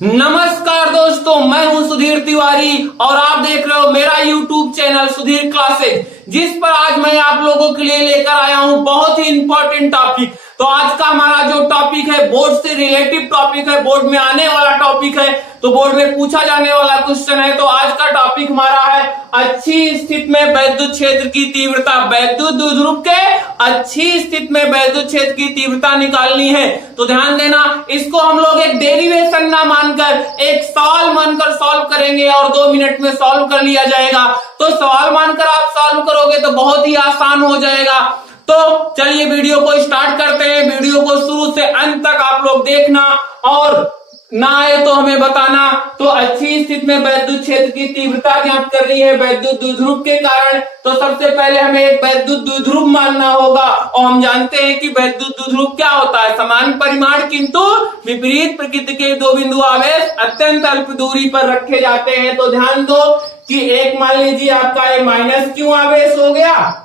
नमस्कार दोस्तों, मैं हूं सुधीर तिवारी और आप देख रहे हो मेरा YouTube चैनल सुधीर क्लासेस, जिस पर आज मैं आप लोगों के लिए लेकर आया हूं बहुत ही इंपॉर्टेंट टॉपिक। तो आज का हमारा जो टॉपिक है बोर्ड से रिलेटिव टॉपिक है, बोर्ड में आने वाला टॉपिक है, तो बोर्ड में पूछा जाने वाला क्वेश्चन है। तो आज का टॉपिक हमारा है अच्छी स्थिति में वैद्युत क्षेत्र की तीव्रता। वैद्युत द्विध्रुव के अच्छी स्थिति में वैद्युत क्षेत्र की तीव्रता निकालनी है। तो ध्यान देना, इसको हम लोग एक डेरिवेशन ना मानकर एक सवाल मानकर सॉल्व करेंगे और 2 मिनट में सॉल्व कर लिया जाएगा। तो सवाल मानकर आप सॉल्व करोगे तो बहुत ही आसान हो जाएगा। तो चलिए वीडियो को स्टार्ट करते हैं। वीडियो को शुरू से अंत तक आप लोग देखना और ना आए तो हमें बताना। तो अच्छी स्थिति में वैद्युत क्षेत्र की तीव्रता ज्ञात करनी है वैद्युत द्विध्रुव के कारण। तो सबसे पहले हमें एक वैद्युत द्विध्रुव मानना होगा और हम जानते हैं कि वैद्युत द्विध्रुव क्या होता है, समान परिमाण किंतु विपरीत प्रकृति के दो बिंदु आवेश अत्यंत अल्प दूरी पर रखे जाते हैं। तो ध्यान दो कि एक मान लीजिए आपका ये माइनस क्यू आवेश हो गया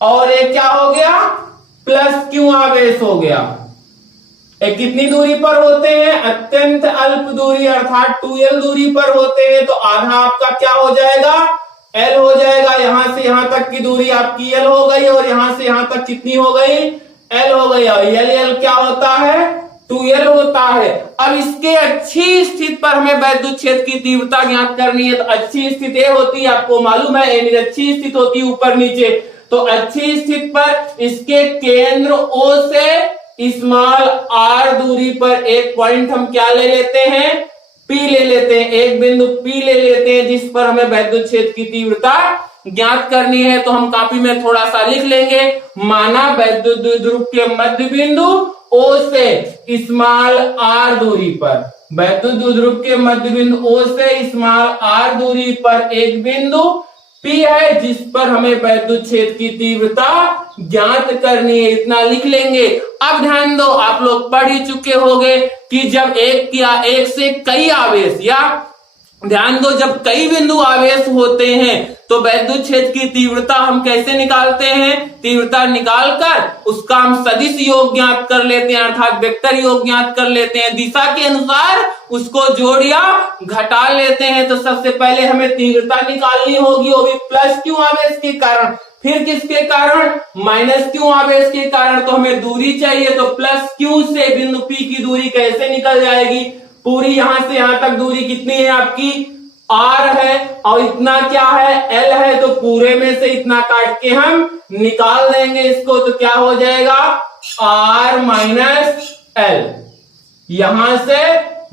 और एक क्या हो गया, प्लस क्यू आवेश हो गया। एक कितनी दूरी पर होते हैं, अत्यंत अल्प दूरी अर्थात 2l दूरी पर होते हैं। तो आधा आपका क्या हो जाएगा, l हो जाएगा। यहां से यहां तक की दूरी आपकी l हो गई और यहां से यहां तक कितनी हो गई, l हो गई। और l क्या होता है, 2l होता है। अब इसके अच्छी स्थिति पर हमें वैद्युत क्षेत्र की तीव्रता ज्ञात करनी है। तो अच्छी स्थिति होती है, आपको मालूम है, अच्छी स्थिति होती है ऊपर नीचे। तो अच्छी स्थिति पर इसके केंद्र O से स्मॉल r दूरी पर एक पॉइंट हम क्या ले लेते हैं, P ले लेते हैं, एक बिंदु P ले लेते हैं जिस पर हमें वैद्युत क्षेत्र की तीव्रता ज्ञात करनी है। तो हम कॉपी में थोड़ा सा लिख लेंगे, माना वैद्युत द्विध्रुव के मध्य बिंदु O से स्मॉल r दूरी पर, वैद्युत द्विध्रुव के मध्य बिंदु O से स्मॉल r दूरी पर एक बिंदु P है जिस पर हमें वैद्युत क्षेत्र की तीव्रता ज्ञात करनी है। इतना लिख लेंगे। अब ध्यान दो, आप लोग पढ़ ही चुके होंगे कि जब एक से कई आवेश, या ध्यान दो जब कई बिंदु आवेश होते हैं तो वैद्युत क्षेत्र की तीव्रता हम कैसे निकालते हैं, तीव्रता निकालकर उसका हम सदिश योग ज्ञात कर लेते हैं अर्थात वेक्टर योग ज्ञात कर लेते हैं। दिशा के अनुसार उसको जोड़ या घटा लेते हैं। तो सबसे पहले हमें तीव्रता निकालनी होगी, वो भी प्लस क्यू आवेश के कारण। फिर किसके कारण, माइनस क्यू आवेश के कारण। तो हमें दूरी चाहिए, तो प्लस क्यू से बिंदु P की दूरी कैसे निकल जाएगी, पूरी यहां से यहां तक दूरी कितनी है आपकी, r है और इतना क्या है, l है। तो पूरे में से इतना काट के हम निकाल देंगे इसको। तो क्या हो जाएगा, r माइनस l। यहां से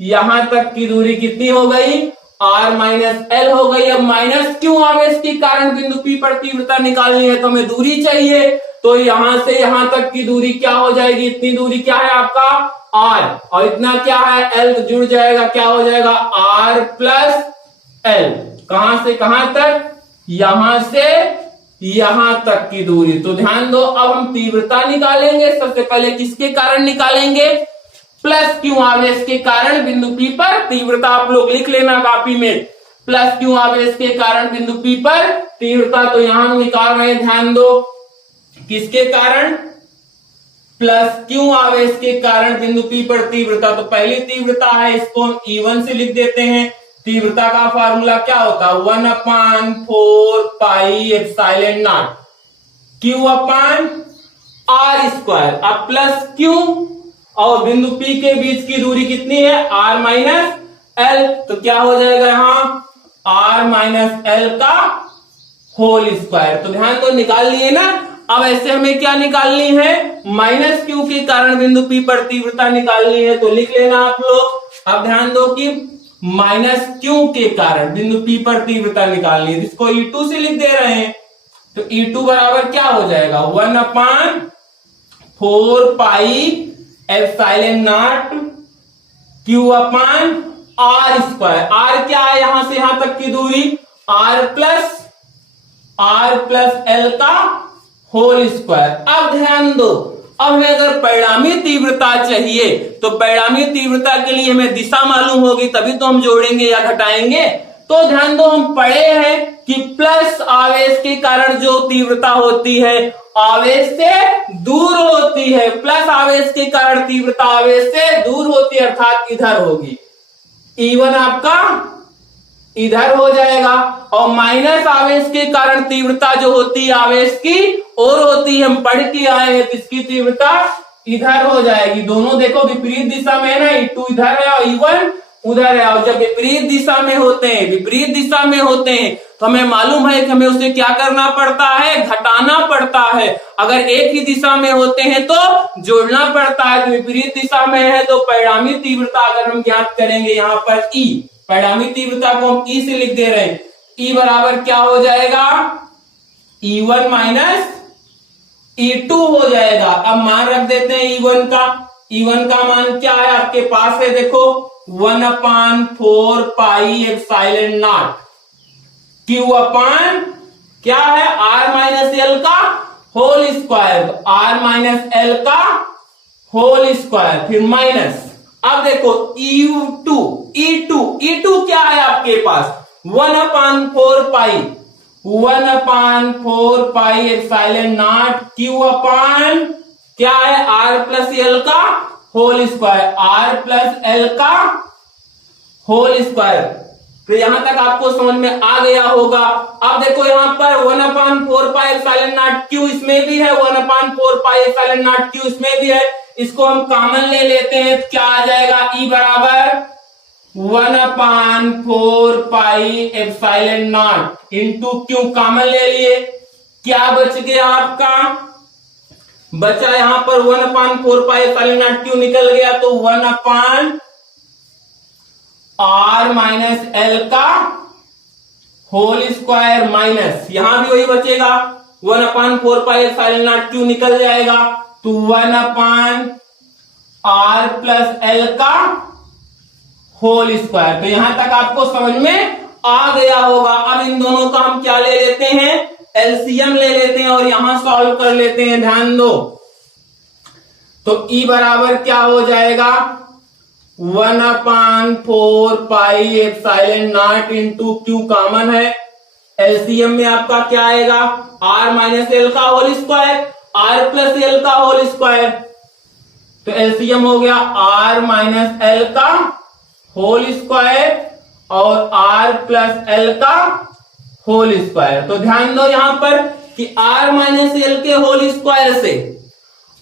यहां तक की दूरी कितनी हो गई, r माइनस l हो गई। अब माइनस क्यू आवेश के कारण बिंदु P पर तीव्रता निकालनी है तो हमें दूरी चाहिए। तो यहां से यहां तक की दूरी क्या हो जाएगी, इतनी दूरी क्या है आपका r और इतना क्या है l, जुड़ जाएगा, क्या हो जाएगा r प्लस l। कहां से कहां तक, यहां से यहां तक की दूरी। तो ध्यान दो, अब हम तीव्रता निकालेंगे। सबसे पहले किसके कारण निकालेंगे, प्लस क्यू आवेश के कारण बिंदु P पर तीव्रता। आप लोग लिख लेना कॉपी में, प्लस क्यू आवेश के कारण बिंदु P पर तीव्रता। तो यहां हम निकाल रहे हैं, ध्यान दो किसके कारण, प्लस क्यू आवेश के कारण बिंदु P पर तीव्रता। तो पहली तीव्रता है, इसको हम E1 से लिख देते हैं। तीव्रता का फार्मूला क्या होता है, 1/4 पाई एप्सिलॉन नॉट Q अपान R स्क्वायर। अब प्लस Q और बिंदु P के बीच की दूरी कितनी है, r माइनस l। तो क्या हो जाएगा यहाँ r माइनस l का होल स्क्वायर। तो ध्यान दो, निकाल लिए ना। अब ऐसे हमें क्या निकालनी है, माइनस क्यू के कारण बिंदु P पर तीव्रता निकालनी है। तो लिख लेना आप लोग। अब ध्यान दो कि माइनस क्यू के कारण बिंदु P पर तीव्रता निकालनी है, इसको E2 से लिख दे रहे हैं। तो E2 बराबर क्या हो जाएगा, 1/4 पाई एप्सिलॉन नॉट Q अपान R स्क्वायर। R क्या है, यहां से यहां तक की दूरी, R प्लस L का होल स्क्वायर। अब ध्यान दो, अब हमें अगर परिणामी तीव्रता चाहिए तो परिणामी तीव्रता के लिए हमें दिशा मालूम होगी, तभी तो हम जोड़ेंगे या घटाएंगे। तो ध्यान दो, हम पढ़े हैं कि प्लस आवेश के कारण जो तीव्रता होती है आवेश से दूर होती है, प्लस आवेश के कारण तीव्रता आवेश से दूर होती है अर्थात इधर होगी। E1 आपका इधर हो जाएगा, और माइनस आवेश के कारण तीव्रता जो होती है आवेश की और होती है, हम पढ़ के आए हैं, तो इसकी तीव्रता इधर हो जाएगी। दोनों देखो विपरीत दिशा में है ना, E2 इधर है और E1 उधर है। और जब विपरीत दिशा में होते हैं, विपरीत दिशा में होते हैं, तो हमें मालूम है कि हमें उसे क्या करना पड़ता है, घटाना पड़ता है। अगर एक ही दिशा में होते हैं तो जोड़ना पड़ता है। तो विपरीत दिशा में है तो परिणामी तीव्रता अगर हम ज्ञात करेंगे यहाँ पर E, परिणामी तीव्रता को हम E से लिख दे रहे हैं। E बराबर क्या हो जाएगा, E1 माइनस E2 हो जाएगा। अब मान रख देते हैं E1 का। E1 का मान क्या है आपके पास है, देखो 1/4 pi epsilon naught Q upon क्या है, R माइनस एल का होल स्क्वायर। तो R माइनस एल का होल स्क्वायर, फिर माइनस, अब देखो E2 क्या है आपके पास, 1/4 pi 1/4 pi epsilon naught Q upon क्या है, R प्लस एल का whole square, R plus L का होल स्क्वायर। तो यहां तक आपको समझ में आ गया होगा। अब देखो यहां पर 1/4 पाई एप्सिलॉन नॉट Q इसमें भी है, 1/4 पाई एप्सिलॉन नॉट Q इसमें भी है। इसको हम कॉमन ले लेते हैं, क्या आ जाएगा, E बराबर 1/4 pi epsilon naught into Q, common ले लिए। क्या बच गया आपका, बचा यहां पर 1/4 पाई एप्सिलॉन नॉट Q निकल गया, तो 1/R माइनस एल का होल स्क्वायर माइनस, यहां भी वही बचेगा, 1/4 पाई एप्सिलॉन नॉट Q निकल जाएगा, तो 1/R प्लस एल का होल स्क्वायर। तो यहां तक आपको समझ में आ गया होगा। अब इन दोनों का हम क्या ले लेते हैं, एलसीएम ले लेते हैं और यहां सॉल्व कर लेते हैं, ध्यान दो। तो E बराबर क्या हो जाएगा, 1/4 pi epsilon naught into Q common है, एलसीएम में आपका क्या आएगा, R माइनस एल का whole square, R plus L का होल स्क्वायर। तो एलसीएम हो गया R माइनस एल का होल स्क्वायर और R प्लस एल का होल स्क्वायर। तो ध्यान दो यहां पर कि R माइनस एल के होल स्क्वायर से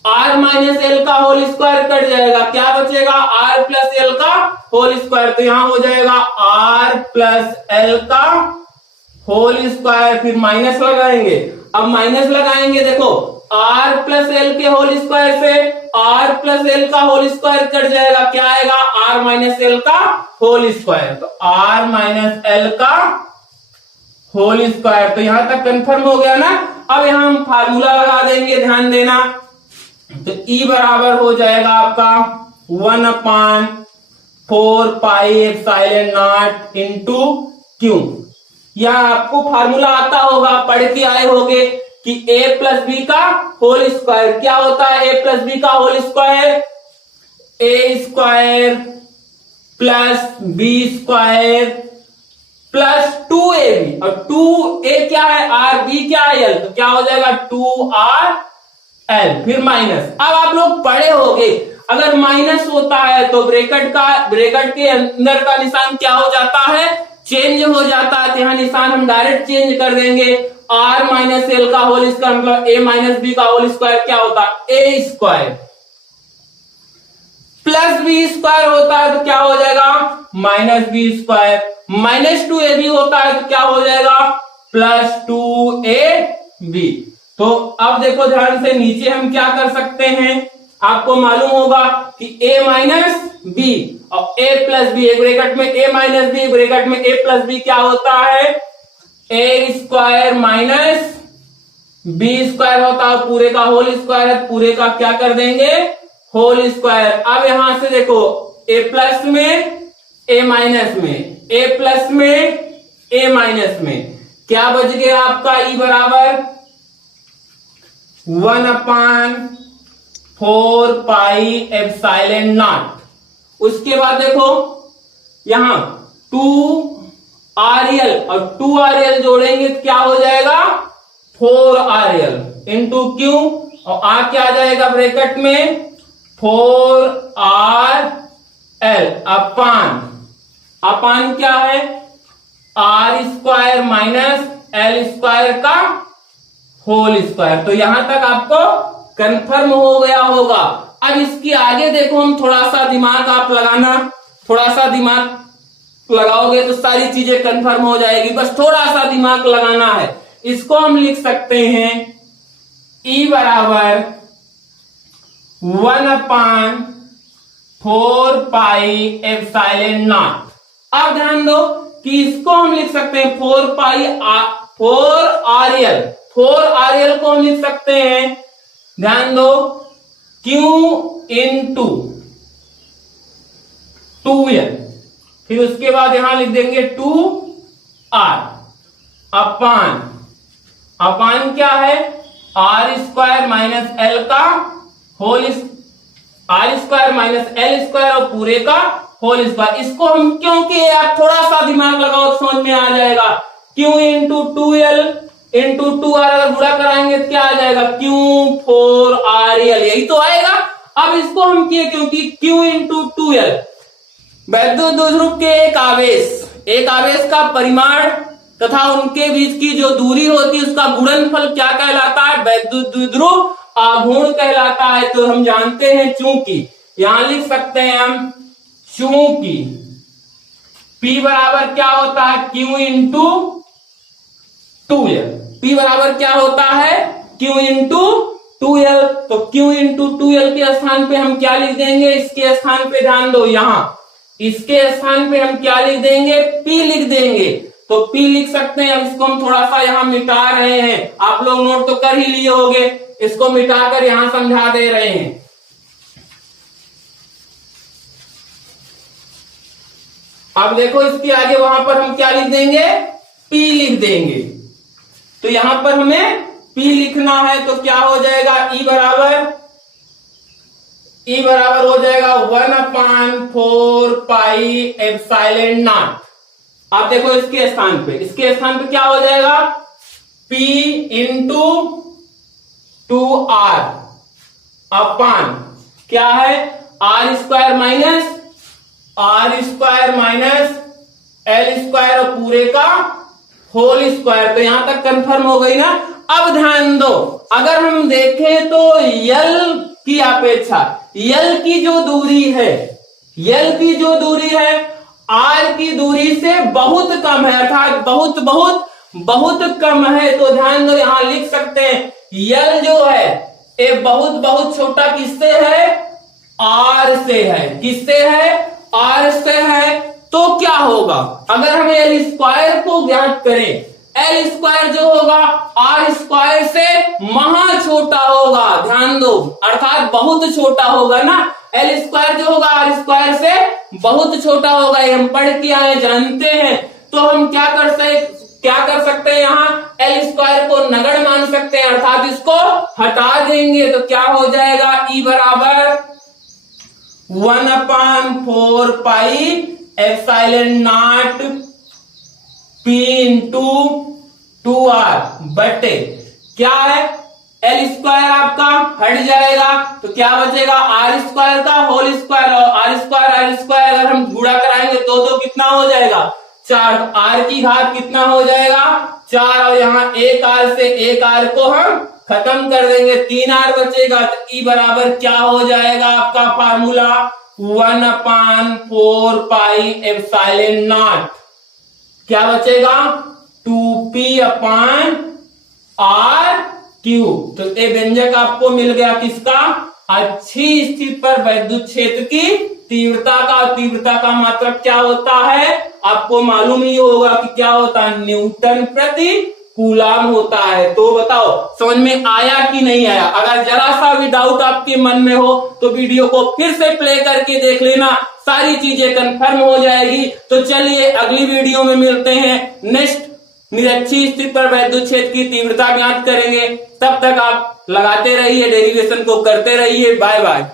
R माइनस एल का होल स्क्वायर कट जाएगा, क्या बचेगा, R प्लस एल का होल स्क्वायर। तो यहां हो जाएगा R प्लस एल का होल स्क्वायर, फिर माइनस लगाएंगे। अब माइनस लगाएंगे, देखो R प्लस एल के होल स्क्वायर से R प्लस एल का होल स्क्वायर कट जाएगा, क्या आएगा, R माइनस एल का होल स्क्वायर। तो R माइनस एल का होल स्क्वायर। तो यहां तक कंफर्म हो गया ना। अब यहां हम फार्मूला लगा देंगे, ध्यान देना। तो E बराबर हो जाएगा आपका 1/4 pi epsilon naught into Q। या आपको फार्मूला आता होगा, पढ़ के आए होगे कि A प्लस बी का होल स्क्वायर क्या होता है, A प्लस बी का whole square A square plus B square plus 2AB, और 2A क्या है, RB क्या है, L, तो क्या हो जाएगा 2RL, फिर माइनस। अब आप लोग पढ़े होंगे, अगर माइनस होता है तो ब्रैकेट के अंदर का निशान क्या हो जाता है, चेंज हो जाता है। यहाँ निशान हम डायरेक्ट चेंज कर देंगे, R माइनस एल का होल स्क्वायर मतलब A माइनस बी का होल स्क्वायर क्या होता है, A square plus B square होता है तो क्या हो जाएगा, minus B square, minus 2AB होता है तो क्या हो जाएगा, प्लस 2AB। तो अब देखो ध्यान से, नीचे हम क्या कर सकते हैं, आपको मालूम होगा कि A माइनस बी और A प्लस बी, एक ब्रैकेट में A माइनस बी, ब्रैकेट में A प्लस बी क्या होता है, A square minus B square होता है, पूरे का होल स्क्वायर है, पूरे का क्या कर देंगे, होल स्क्वायर। अब यहां से देखो A प्लस में A माइनस में, A प्लस में A माइनस में, क्या बच गया आपका E बराबर 1/4 पाई एप्सिलॉन नॉट। उसके बाद देखो यहां 2RL और 2RL जोड़ेंगे तो क्या हो जाएगा, 4RL इंटू Q, और R क्या आ जाएगा ब्रैकेट में 4RL अपान अपान क्या है, R square minus L square का होल स्क्वायर। तो यहां तक आपको कंफर्म हो गया होगा। अब इसके आगे देखो, हम थोड़ा सा दिमाग आप लगाना, थोड़ा सा दिमाग लगाओगे तो सारी चीजें कंफर्म हो जाएगी। बस थोड़ा सा दिमाग लगाना है। इसको हम लिख सकते हैं ई बराबर 1/4 पाई एप्सिलॉन नॉट। अब ध्यान दो कि इसको हम लिख सकते हैं 4 RL को हम लिख सकते हैं, ध्यान दो, Q इंटू 2L, फिर उसके बाद यहां लिख देंगे 2R अपान क्या है, आर स्क्वायर माइनस एल का whole, R square minus L square और पूरे का होल स्क्वायर। इसको हम, क्योंकि आप थोड़ा सा दिमाग लगाओ तो समझ में आ जाएगा, Q into 2L into 2R अगर गुणा कराएंगे तो क्या आ जाएगा, Q4RL, यही तो आएगा। अब इसको हम किए क्योंकि Q इंटू 2L वैद्युत द्विध्रुव के एक आवेश का परिमाण तथा उनके बीच की जो दूरी होती है उसका गुणनफल क्या कहलाता है, वैद्युत द्विध्रुव आघूर्ण कहलाता है। तो हम जानते हैं चूंकि, यहां लिख सकते हैं हम चूंकि P बराबर क्या होता है, Q इंटू 2L, P बराबर क्या होता है, Q इंटू 2L। तो Q इंटू 2L के स्थान पे हम क्या लिख देंगे, इसके स्थान पे ध्यान दो, यहां इसके स्थान पे हम क्या लिख देंगे, P लिख देंगे। तो P लिख सकते हैं। अब इसको हम थोड़ा सा यहां मिटा रहे हैं, आप लोग नोट तो कर ही लिए होंगे, इसको मिटाकर यहां समझा दे रहे हैं। अब देखो इसके आगे वहां पर हम क्या लिख देंगे, P लिख देंगे। तो यहां पर हमें P लिखना है तो क्या हो जाएगा, E बराबर हो जाएगा 1/4 पाई एप्सिलॉन नॉट। आप देखो इसके स्थान पे क्या हो जाएगा, P इंटू 2R अपान क्या है, R square minus L square और पूरे का होल स्क्वायर। तो यहां तक कंफर्म हो गई ना। अब ध्यान दो, अगर हम देखें तो यल की अपेक्षा यल की जो दूरी है आर की दूरी से बहुत कम है, अर्थात बहुत कम है। तो ध्यान दो, यहां लिख सकते हैं यल जो है ये बहुत छोटा किससे है, आर से है। किससे है, आर से है। तो क्या होगा, अगर हम एल स्क्वायर को ज्ञात करें, एल स्क्वायर जो होगा आर स्क्वायर से महा छोटा होगा। ध्यान दो, अर्थात बहुत छोटा होगा ना। एल स्क्वायर जो होगा आर स्क्वायर से बहुत छोटा होगा, ये हम पढ़ के आए, जानते हैं। तो हम क्या कर सकते हैं, यहाँ एल स्क्वायर को नगण्य मान सकते हैं, अर्थात इसको हटा देंगे। तो क्या हो जाएगा, ई बराबर 1/4 pi epsilon not P into 2R बटे क्या है, एल स्क्वायर आपका हट जाएगा तो क्या बचेगा, आर स्क्वायर का होल स्क्वायर। और आर स्क्वायर अगर हम गुणा कराएंगे तो कितना हो जाएगा, 4। आर की घात कितना हो जाएगा, 4। और यहाँ एक आर से एक आर को हम खत्म कर देंगे, 3 आर बचेगा। तो ई बराबर क्या हो जाएगा आपका फार्मूला, 1/4 पाई एप्सिलॉन नॉट, क्या बचेगा, 2P/R क्यूब। तो ये व्यंजक आपको मिल गया किसका, अच्छी स्थिति पर वैद्युत क्षेत्र की तीव्रता का। तीव्रता का मात्रक क्या होता है, आपको मालूम ही होगा कि क्या होता है, न्यूटन प्रति कूलाम होता है। तो बताओ समझ में आया कि नहीं आया। अगर जरा सा भी डाउट आपके मन में हो तो वीडियो को फिर से प्ले करके देख लेना, सारी चीजें कंफर्म हो जाएगी। तो चलिए अगली वीडियो में मिलते हैं, नेक्स्ट निरक्षी स्थिति पर वैद्युत क्षेत्र की तीव्रता ज्ञात करेंगे। तब तक आप लगाते रहिए, डेरिवेशन को करते रहिए। Bye bye.